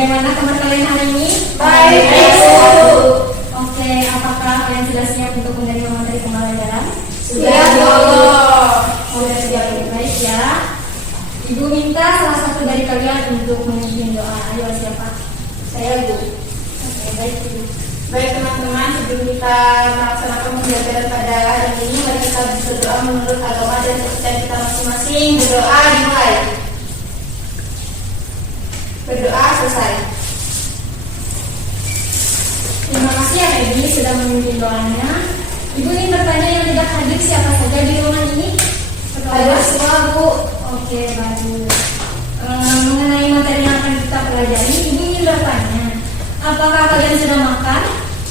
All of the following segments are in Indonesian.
Bagaimana kabar kalian hari ini? Baik, Bu. Oke, apakah kalian sudah siap untuk menerima materi pembelajaran? Sudah, Bu. Sudah siap, baik ya. Ibu minta salah satu dari kalian untuk memimpin doa. Ayo, siapa? Saya, Bu. Oke, baik Ibu. Baik teman-teman, sebelum kita melaksanakan pembelajaran pada hari ini, mari kita berdoa menurut agama dan kepercayaan kita masing-masing. Berdoa dimulai. Berdoa selesai. Terima kasih ya Edi sudah memimpin doanya. Ibu ingin bertanya yang tidak hadir siapa saja di ruangan ini? Ada semua, Bu. Oke, bagus. Mengenai materi yang akan kita pelajari, Ibu ingin bertanya, apakah kalian sudah makan?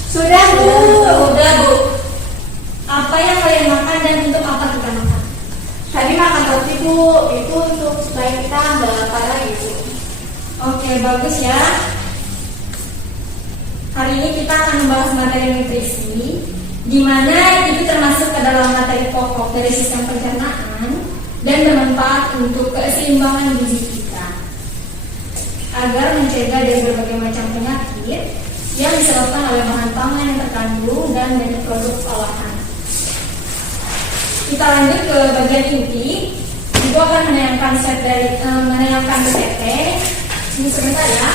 Sudah, Bu. Sudah, Bu. Apa yang kalian makan dan untuk apa kita makan? Tadi makan roti, Bu. Itu untuk supaya kita nggak lapar lagi, Bu. Oke, bagus ya. Hari ini kita akan membahas materi nutrisi, di mana itu termasuk ke dalam materi pokok dari sistem pencernaan dan bermanfaat untuk keseimbangan gizi kita, agar mencegah dari berbagai macam penyakit yang disebabkan oleh bahan pangan yang terkandung dan banyak produk olahan. Kita lanjut ke bagian inti. Ibu akan menayangkan PPT. Ini sebentar ya.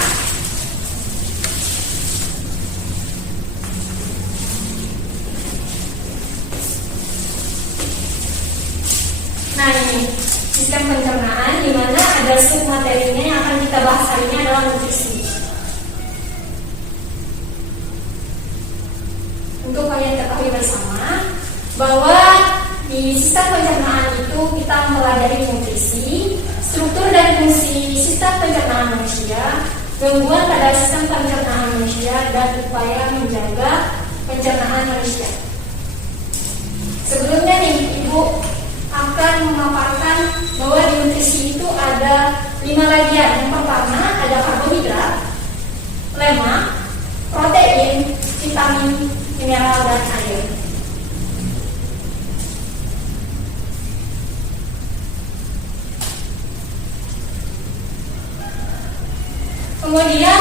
Nah, ini sistem pencernaan, di mana ada sub materinya yang akan kita bahas hari ini adalah nutrisi. Untuk kalian ketahui bersama bahwa di sistem pencernaan itu kita mempelajari nutrisi, struktur dan fungsi sistem pencernaan manusia, gangguan pada sistem pencernaan manusia, dan upaya menjaga pencernaan manusia. Sebelumnya nih, Ibu akan memaparkan bahwa di nutrisi itu ada 5 bagian. Yang pertama ada karbohidrat, lemak, protein, vitamin, mineral, dan air. Kemudian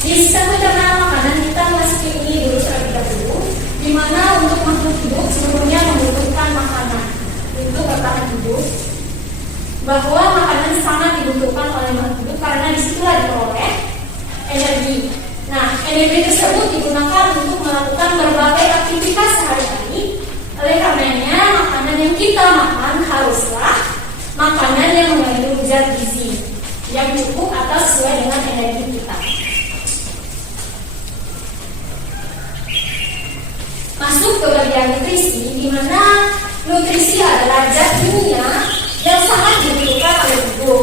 di sistem pencernaan makanan kita masuki ini dulu terlebih dahulu, di mana untuk makhluk hidup seluruhnya membutuhkan makanan untuk bertahan hidup, bahwa makanan sangat dibutuhkan oleh makhluk hidup karena disitulah diperoleh energi. Nah, energi tersebut digunakan untuk melakukan berbagai aktivitas sehari-hari. Oleh karenanya, makanan yang kita makan haruslah makanan yang mengandung zat gizi yang cukup atau sesuai dengan energi kita. Masuk ke bagian nutrisi, di mana nutrisi adalah zat kimia yang sangat dibutuhkan oleh tubuh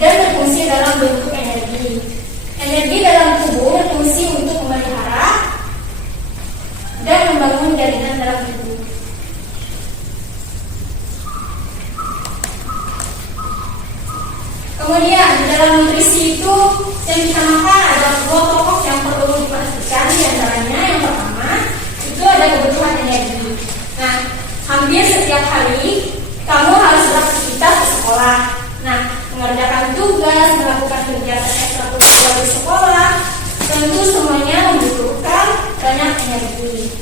dan berfungsi dalam bentuk energi. Energi dalam tubuh berfungsi untuk memelihara dan membangun jaringan dalam tubuh. Kemudian di dalam nutrisi itu yang kita makan ada 2 pokok yang perlu diperhatikan. Di antaranya yang pertama itu ada kebutuhan energi. Nah, hampir setiap hari kamu harus beraktivitas di sekolah. Nah, mengerjakan tugas, melakukan kegiatan ekstrakurikuler di sekolah, tentu semuanya membutuhkan banyak energi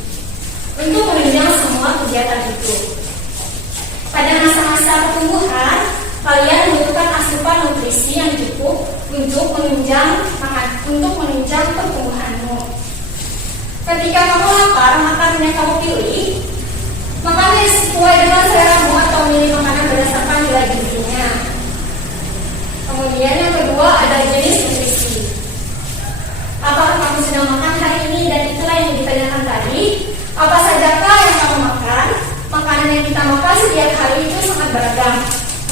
untuk menunjang semua kegiatan itu. Pada masa-masa pertumbuhan, kalian membutuhkan asupan nutrisi yang cukup untuk menunjang pertumbuhanmu. Ketika kamu lapar, makanan yang kamu pilih makanan yang sesuai dengan seleramu atau milih makanan berdasarkan nilai gizinya. Kemudian yang kedua ada jenis nutrisi. Apakah kamu sedang makan hari ini, dan itulah yang ditanyakan tadi. Apa sajakah yang kamu makan? Makanan yang kita makan setiap hari itu sangat beragam.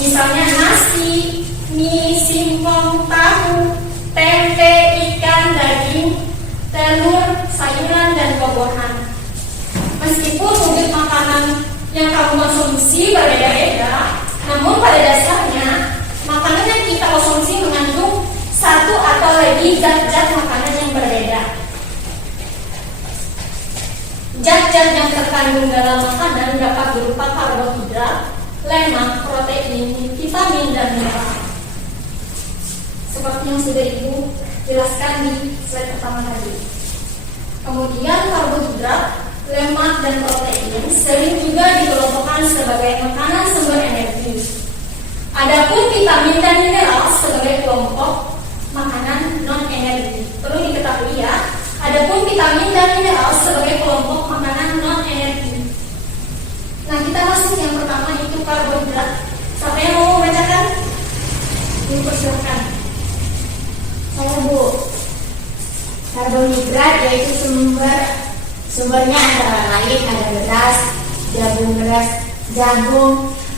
Misalnya nasi, mie, singkong, tahu, tempe, ikan, daging, telur, sayuran, dan buah-buahan. Meskipun wujud makanan yang kamu konsumsi berbeda-beda, namun pada dasarnya makanan yang kita konsumsi mengandung satu atau lebih zat-zat makanan yang berbeda. Zat-zat yang terkandung dalam makanan dapat berupa karbohidrat, lemak, protein, vitamin, dan mineral. Seperti yang sudah Ibu jelaskan di slide pertama tadi. Kemudian karbohidrat, lemak, dan protein sering juga dikelompokkan sebagai makanan sumber energi. Adapun vitamin dan mineral sebagai kelompok makanan non energi. Perlu diketahui ya, adapun vitamin dan mineral sebagai kelompok makanan non energi. Nah, kita masuk yang pertama itu karbohidrat. Siapa yang mau membacakan? Dipersilakan. Saya Bu. Karbohidrat yaitu sumbernya antara lain ada beras, jagung,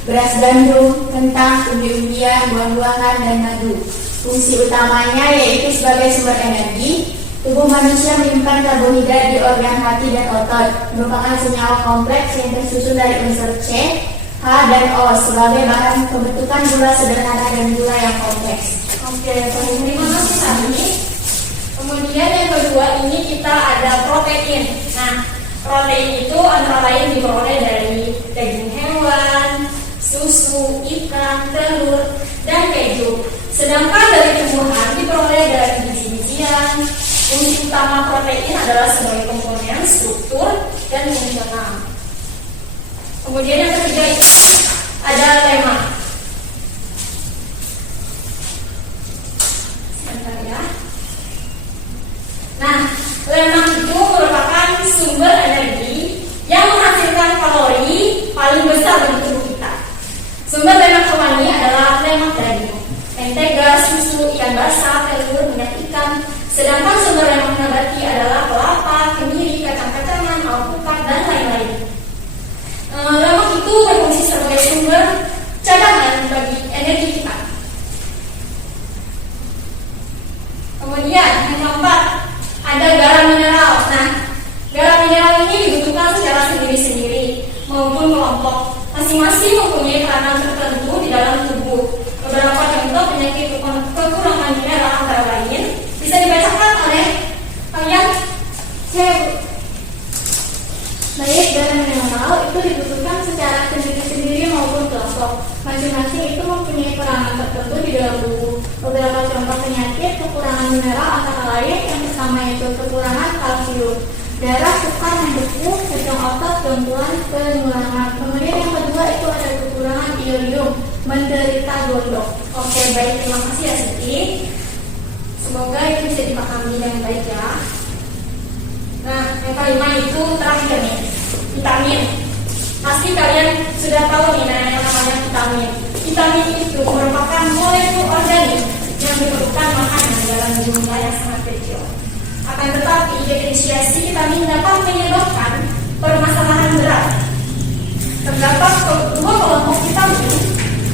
beras gandum, kentang, umbi-umbian, buah-buahan, dan madu. Fungsi utamanya yaitu sebagai sumber energi. Tubuh manusia menyimpan karbohidrat di organ hati dan otot, merupakan senyawa kompleks yang tersusun dari unsur C, H, dan O sebagai bahan pembentukan gula sederhana dan gula yang kompleks. Oke, terima kasih Tami. Kemudian yang kedua ini kita ada protein. Nah, protein itu antara lain diperoleh dari daging hewan, susu, ikan, telur, dan keju. Sedangkan dari tumbuhan diperoleh dari biji-bijian. Fungsi utama protein adalah sebagai komponen struktur dan fungsional. Kemudian yang ketiga itu ada lemak. Sebentar ya. Nah, lemak itu merupakan sumber energi yang menghasilkan kalori paling besar bagi tubuh kita. Sumber lemak hewani adalah lemak daging, mentega, susu, ikan basah, telur, minyak ikan. Sedangkan sumber lemak nabati adalah kelapa, kemiri, kacang-kacangan, alpukat, dan lain-lain. Lemak itu berfungsi sebagai sumber cadangan bagi energi kita. Kemudian yang keempat ada garam mineral. Nah, garam mineral ini dibutuhkan secara sendiri-sendiri maupun kelompok. Masing-masing mempunyai peranan tertentu di dalam tubuh. Beberapa contoh penyakit kekurangan mineral antara lain bisa dibacakan oleh kalian. Baik, garam mineral itu dibutuhkan secara sendiri-sendiri maupun kelompok. Masing-masing itu mempunyai peranan tertentu di dalam tubuh. Beberapa contoh penyakit kekurangan mineral antara lain yang pertama yaitu kekurangan kalsium, darah sukar membeku, kejang otot, gangguan pengulangan. Kemudian yang kedua itu ada kekurangan iodium, menderita gondok. Oke, baik, terima kasih ya Siti. Semoga itu bisa dipahami dengan baik ya. Nah, yang kelima itu terakhir nih, vitamin. Pasti kalian sudah tahu nih yang namanya vitamin. Vitamin itu merupakan molekul organik yang diperlukan makanan dalam jumlah yang sangat kecil. Akan tetapi definisiasi vitamin dapat menyebabkan permasalahan berat. Terdapat dua kelompok vitamin,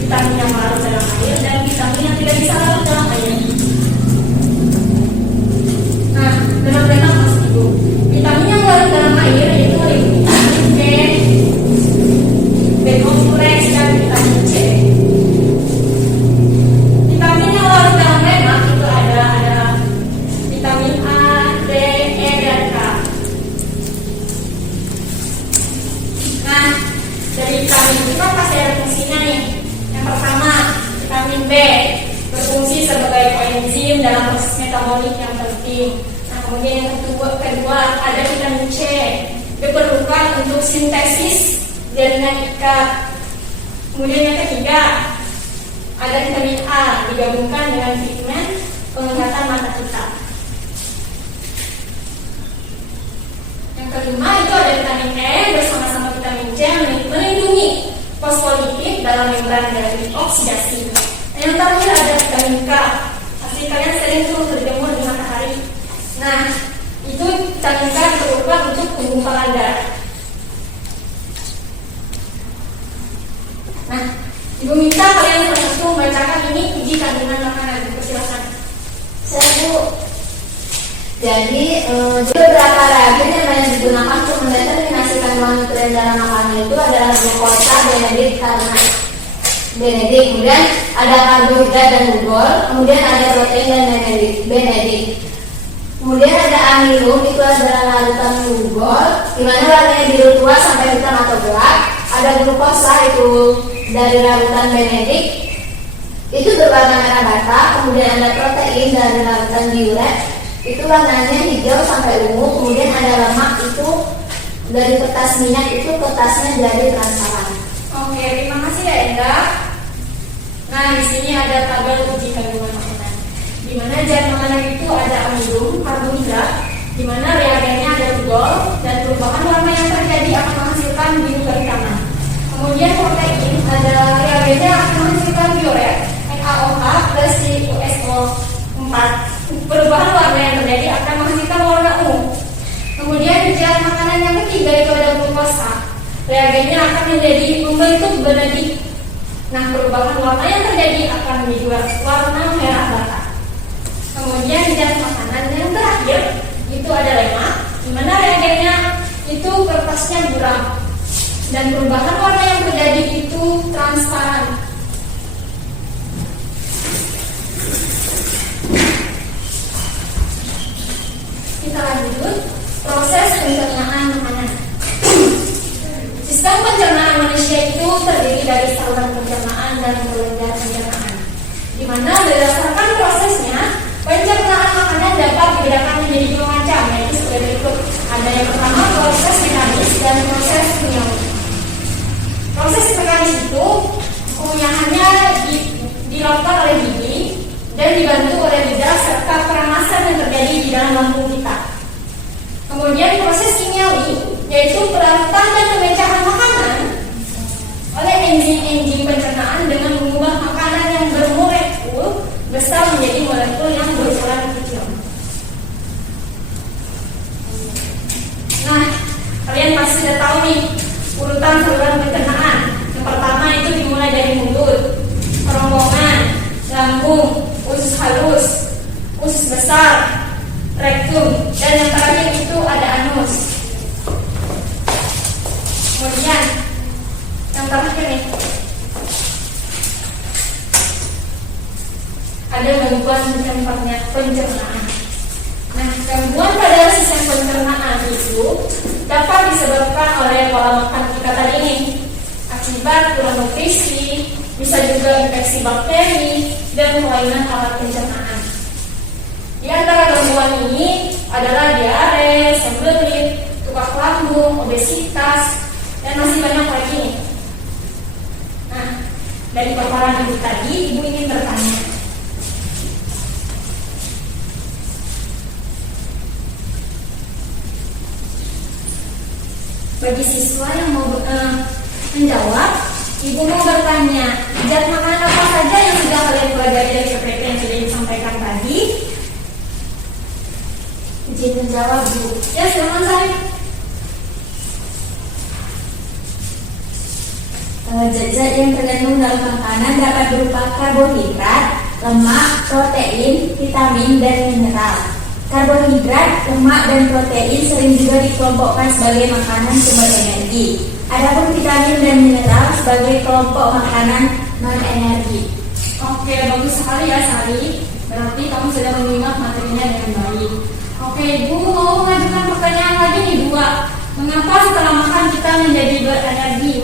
vitamin yang larut dalam air dan vitamin yang tidak bisa larut dalam air. Nah, benar-benar Mas Ibu, vitamin yang larut dalam air yaitu vitamin B, B-kompleks, dan vitamin C. Vitamin yang larut dalam lemak itu ada vitamin A, D, E, dan K. Nah, dari vitamin itu kan pasti ada fungsinya nih. Yang pertama, vitamin B berfungsi sebagai koenzim dalam proses metabolik yang penting. Nah, kemudian yang kedua ada vitamin C diperlukan untuk sintesis jaringan ikat. Kemudian yang ketiga ada vitamin A digabungkan dengan pigmen penglihatan mata kita. Yang kelima itu ada vitamin E bersama-sama vitamin C melindungi fosfolipid dalam membran dari oksidasi. Yang terakhir ada vitamin K. Pasti kalian sering tuh berjemur di matahari. Nah, itu vitamin K diperlukan untuk penggumpalan darah. Nah, Ibu minta kalian satu membacakan ini uji kandungan makanan. Silakan. Saya Bu. Jadi beberapa reagen yang banyak digunakan untuk mendeterminasi kandungan nutrien dalam makanan itu adalah glukosa, benedik, kemudian ada karbohidrat dan glucose, kemudian ada protein dan benedik. Kemudian ada amilum, itu adalah larutan glucose, di mana warnanya biru tua sampai hitam atau gelap. Ada glukosa itu dari larutan benedik. Itu berwarna merah bata, kemudian ada protein dari larutan diuret, itu warnanya hijau sampai ungu, kemudian ada lemak itu dari kertas minyak, itu kertasnya jadi transparan. Oke, terima kasih ya Enda. Nah, di sini ada tabel uji kandungan makanan. Di mana zat makanan itu ada amidum, karbohidrat, di mana reagennya ada glucose dan perubahan warna yang terjadi akan menghasilkan biru kehitaman. Kemudian protein ada reagennya akan menghasilkan bioret, NaOH plus CuSO4. Perubahan warna yang terjadi akan menghasilkan warna ungu. Kemudian zat makanan yang ketiga itu ada glukosa. Reagennya akan menjadi membentuk benedik. Nah, perubahan warna yang terjadi akan menjadi warna merah bata. Kemudian zat makanan yang terakhir itu ada lemak, di mana reagennya itu kertasnya buram dan perubahan warna yang terjadi itu transparan. Kita lanjut proses pencernaan makanan. Sistem pencernaan manusia itu terdiri dari saluran pencernaan dan kelenjar pencernaan, di mana berdasarkan prosesnya pencernaan makanan dapat dibedakan menjadi dua macam, yaitu sebagai berikut. Ada yang pertama proses mekanis dan proses kimiawi. Proses mekanis itu pengunyahannya dilakukan oleh gigi dan dibantu oleh lidah serta peranasan yang terjadi di dalam lambung kita. Kemudian proses kimiawi yaitu pelarutan dan pemecahan makanan oleh enzim-enzim pencernaan dengan mengubah makanan yang bermolekul besar menjadi molekul yang berukuran kecil. Nah, kalian pasti sudah tahu nih urutan saluran pencernaan. Yang pertama itu dimulai dari mulut, kerongkongan, lambung, usus halus, usus besar, rektum, dan yang terakhir itu ada anus. Kemudian yang terakhir nih ada gangguan pencernaan. Nah, gangguan pada sistem pencernaan itu dapat disebabkan oleh pola makan kita tadi ini, akibat kurang nutrisi, bisa juga infeksi bakteri dan kelainan alat pencernaan. Di antara gangguan ini adalah diare, sembelit, tukak lambung, obesitas, dan masih banyak lagi nih. Nah, dari paparan ibu tadi, ibu ingin bertanya. Bagi siswa yang mau menjawab, ibu mau bertanya, zat makanan apa saja yang sudah kalian pelajari dari PPT yang sudah disampaikan tadi? Izin menjawab, Bu. Ya, silakan Sari. Zat-zat yang terkandung dalam makanan dapat berupa karbohidrat, lemak, protein, vitamin, dan mineral. Karbohidrat, lemak, dan protein sering juga dikelompokkan sebagai makanan sumber energi. Adapun vitamin dan mineral sebagai kelompok makanan non-energi. Oke, bagus sekali ya Sari. Berarti kamu sudah menyimak materinya dengan baik. Oke, Ibu mau mengajukan pertanyaan lagi nih, dua. Mengapa setelah makan kita menjadi berenergi?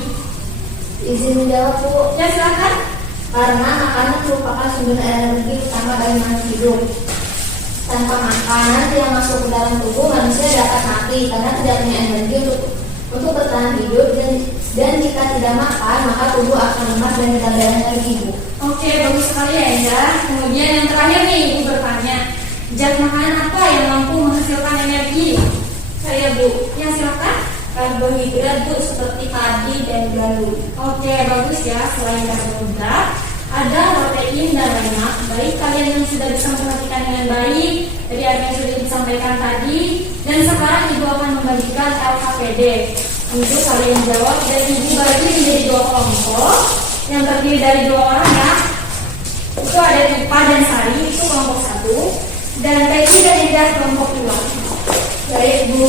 Izin menjawab, Bu. Ya, silakan. Karena makanan merupakan sumber energi utama bagi makhluk hidup. Tanpa makanan yang masuk ke dalam tubuh, manusia dapat mati karena tidak punya energi untuk bertahan hidup, dan jika tidak makan, maka tubuh akan lemah dan tidak ada energi, Bu. Oke, bagus sekali ya Enda. Kemudian yang terakhir nih, Ibu bertanya, zat makanan apa yang mampu menghasilkan energi? Saya, Bu. Ya, silakan. Karbohidrat, Bu, seperti padi dan gandum. Oke, bagus ya. Selain karbohidrat, ada protein dan lemak. Baik, kalian yang sudah bisa memperhatikan dengan baik dari apa yang sudah disampaikan tadi. Dan sekarang Ibu akan membagikan LKPD untuk kalian jawab, dan Ibu bagi menjadi dua kelompok yang terdiri dari dua orang ya. Itu ada Ipa dan Sari, itu kelompok 1, dan Peggy dan Eda kelompok 2. Baik, Bu.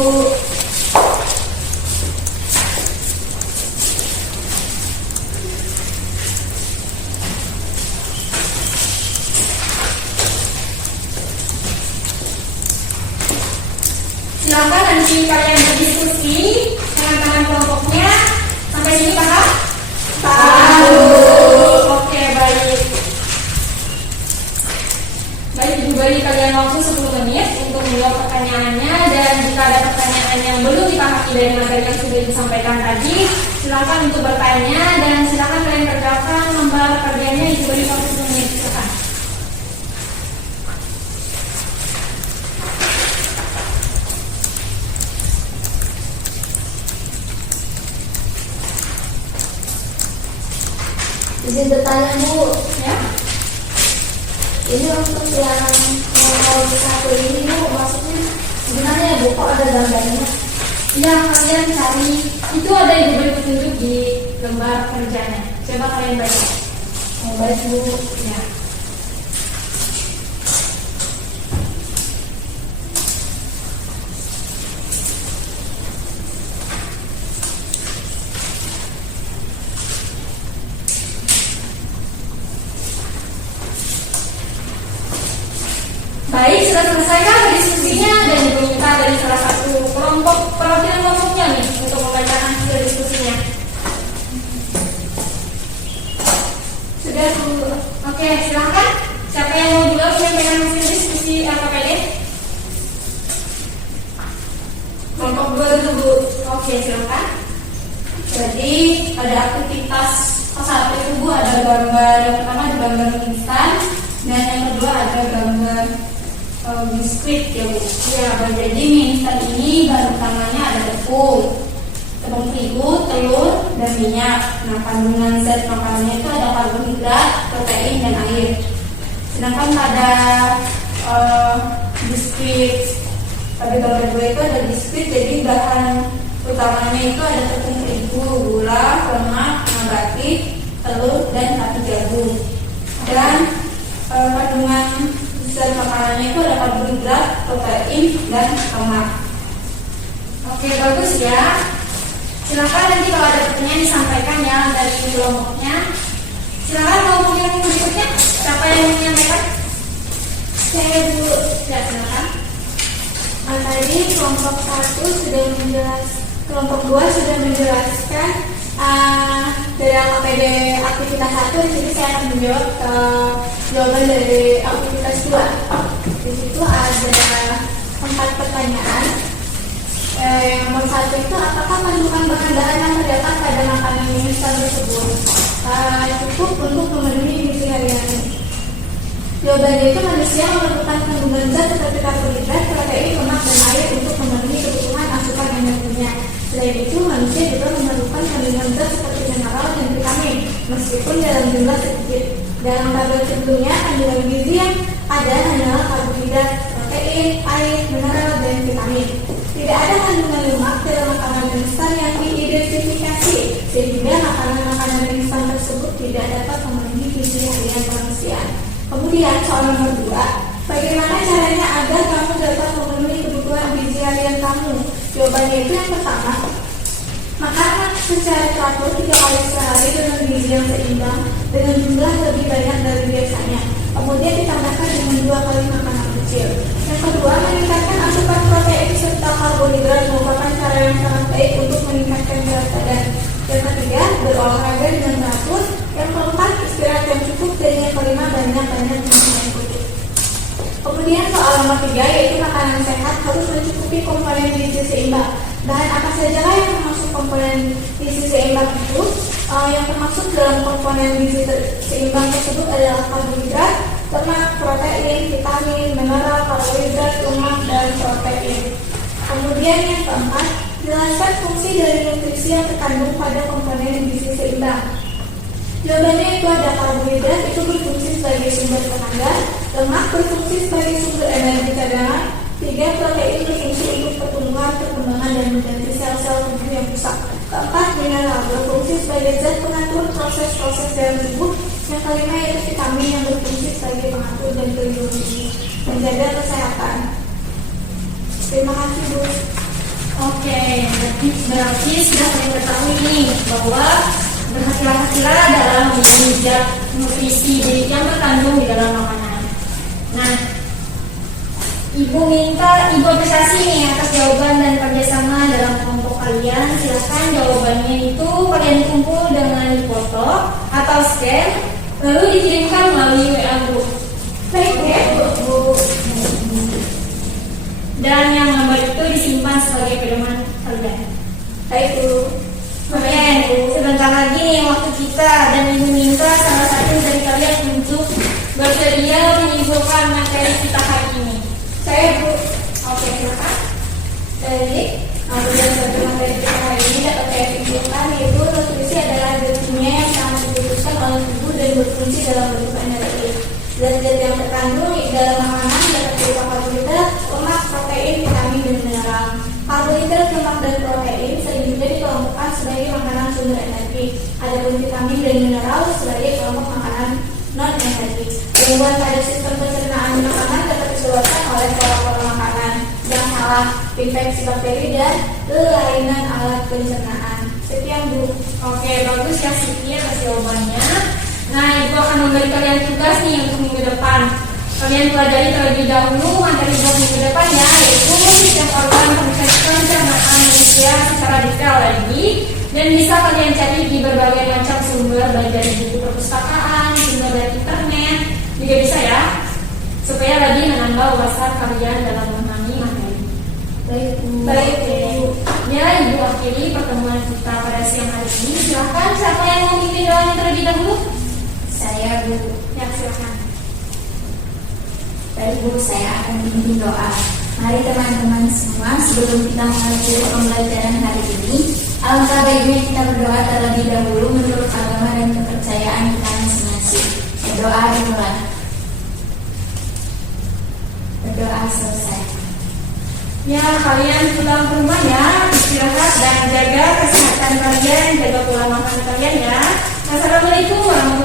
Silakan nanti kalian berdiskusi dengan teman kelompoknya. Sampai sini paham? Tahu. Oke, baik. menit untuk menjawab pertanyaannya, dan jika ada pertanyaan yang belum dipahami dari materi yang sudah disampaikan tadi, silakan untuk bertanya dan silakan kalian kerjakan lembar kerjanya diberi 40 menit. Silakan. Izin bertanya Bu, Ya. ini untuk yang nomor 1 ini Bu, maksudnya sebenarnya Bu kok ada gambarnya? Ya, kalian cari, itu ada yang diberi petunjuk di lembar kerjanya. Coba kalian baca. Yang baik Bu. Ya. Baik, sudah selesai kan diskusinya, dan diminta dari salah satu kelompok perwakilan kelompoknya nih untuk membacakan hasil diskusinya. Sudah Bu. Oke, silakan. Siapa yang mau juga menyampaikan hasil diskusi LKPD? Kelompok 2 dulu Bu. Oke, silakan. Jadi ada aktivitas satu itu Bu, ada gambar yang pertama ada gambar instan, dan yang kedua ada gambar biskuit ya Bu. Ya, jadi mie instan ini bahan utamanya ada tepung terigu, telur, dan minyak. Nah, kandungan zat makanannya itu ada karbohidrat, protein, dan air. Sedangkan pada biskuit, pada gambar 2 itu ada biskuit, jadi bahan utamanya itu ada tepung terigu, gula, lemak, nabati, telur, dan tapi jagung. Dan kandungan zat makanannya itu ada karbohidrat, protein, dan lemak. Oke, bagus ya. Silakan nanti kalau ada pertanyaan disampaikan ya dari kelompoknya. Silakan kelompok yang berikutnya. Siapa yang menyampaikan? Saya Bu. Ya, silakan. Tadi kelompok 1 sudah kelompok 2 sudah menjelaskan dari LKPD aktivitas 1. Di sini saya akan menjawab jawaban dari aktivitas 2. Di situ ada 4 pertanyaan. Yang nomor 1 itu, apakah kandungan bahan-bahan yang terdapat pada makanan mie instan tersebut cukup untuk memenuhi gizi harian? Jawabannya itu manusia memerlukan kandungan zat seperti karbohidrat, protein, lemak, dan air untuk memenuhi kebutuhan asupan energinya. Selain itu, manusia juga memerlukan kandungan zat seperti mineral dan vitamin, meskipun dalam jumlah sedikit. Dalam tabel sebelumnya, kandungan gizi yang ada hanyalah karbohidrat, protein, air, mineral, dan vitamin. Tidak ada kandungan lemak dalam makanan instan yang diidentifikasi, sehingga makanan-makanan instan tersebut tidak dapat memenuhi gizi harian manusia. Kemudian soal nomor 2, bagaimana caranya agar kamu dapat memenuhi kebutuhan gizi harian kamu? Jawabannya itu yang pertama, makan secara teratur 3 kali sehari dengan gizi yang seimbang dengan jumlah lebih banyak dari biasanya. Kemudian ditambahkan dengan 2 kali makanan kecil. Yang kedua, meningkatkan asupan protein serta karbohidrat merupakan cara yang sangat baik untuk meningkatkan berat badan. Yang ketiga, berolahraga dengan teratur. Yang keempat, istirahat yang cukup. Dan yang kelima, banyak-banyak minum air putih. Kemudian soal nomor 3, yaitu makanan sehat harus mencukupi komponen gizi seimbang. Bahan apa saja yang termasuk komponen gizi seimbang itu? Yang termasuk dalam komponen gizi seimbang tersebut adalah karbohidrat, lemak, protein, vitamin, mineral, karbohidrat, lemak, dan protein. Kemudian yang keempat, jelaskan fungsi dari nutrisi yang terkandung pada komponen gizi seimbang. Jawabannya itu ada karbohidrat itu berfungsi sebagai sumber tenaga, lemak berfungsi sebagai sumber energi cadangan, 3 protein berfungsi untuk pertumbuhan, perkembangan, dan mengganti sel-sel tubuh yang rusak. 4 mineral berfungsi sebagai zat pengatur proses-proses dalam tubuh. Yang kelima yaitu vitamin yang berfungsi sebagai pengatur dan pelindung menjaga kesehatan. Terima kasih Bu. Oke, berarti sudah kalian ketahui nih bahwa berhati-hatilah dalam memilih zat nutrisi yang terkandung di dalam makanan. Nah, Ibu apresiasi nih atas jawaban dan kerjasama dalam kelompok kalian. Silakan jawabannya itu kalian kumpul dengan foto atau scan, lalu dikirimkan melalui WA group. Baik ya, Bu. dan yang lembar itu disimpan sebagai pedoman kalian. Baik Bu. Oke, sebentar lagi nih waktu kita, dan Ibu minta salah satu dari kalian untuk bersedia menyimpulkan materi kita hari ini. Saya Bu. Oke, silakan. Jadi, kemudian suatu materi kita hari ini dapat saya simpulkan yaitu nutrisi adalah zat kimia yang sangat dibutuhkan oleh tubuh dan berfungsi dalam bentuk energi. Zat-zat yang terkandung di dalam makanan dapat berupa karbohidrat, lemak, protein, vitamin, dan mineral. Karbohidrat, lemak, dan protein sering juga dikelompokkan sebagai makanan sumber energi. Adapun vitamin dan mineral sebagai kelompok makanan non energi. Gangguan pada sistem pencernaan makanan dapat disebabkan oleh pola-pola makanan yang salah, infeksi bakteri, dan kelainan alat pencernaan. Sekian Bu. Oke, bagus ya Siti atas jawabannya. Nah, Ibu akan memberi kalian tugas nih untuk minggu depan. Kalian pelajari terlebih dahulu materi buat minggu depan ya, yaitu sistem organ pencernaan manusia secara detail lagi, dan bisa kalian cari di berbagai macam sumber, baik dari buku perpustakaan, sumber dari internet, juga bisa ya, supaya lebih menambah wawasan kalian dalam memahami materi. Baik Bu. Ya, Ibu akhiri pertemuan kita pada siang hari ini. Silakan, siapa yang mau memimpin doanya terlebih dahulu? Saya Bu. Ya, silakan. Baik Bu, saya akan memimpin doa. Mari teman-teman semua, sebelum kita mengakhiri pembelajaran hari ini, alangkah baiknya kita berdoa terlebih dahulu menurut agama dan kepercayaan kita masing-masing. Berdoa dimulai. Berdoa selesai. Ya, kalian pulang ke rumah ya, istirahat dan jaga kesehatan kalian, jaga pola makan kalian ya. Assalamualaikum warahmatullahi wabarakatuh.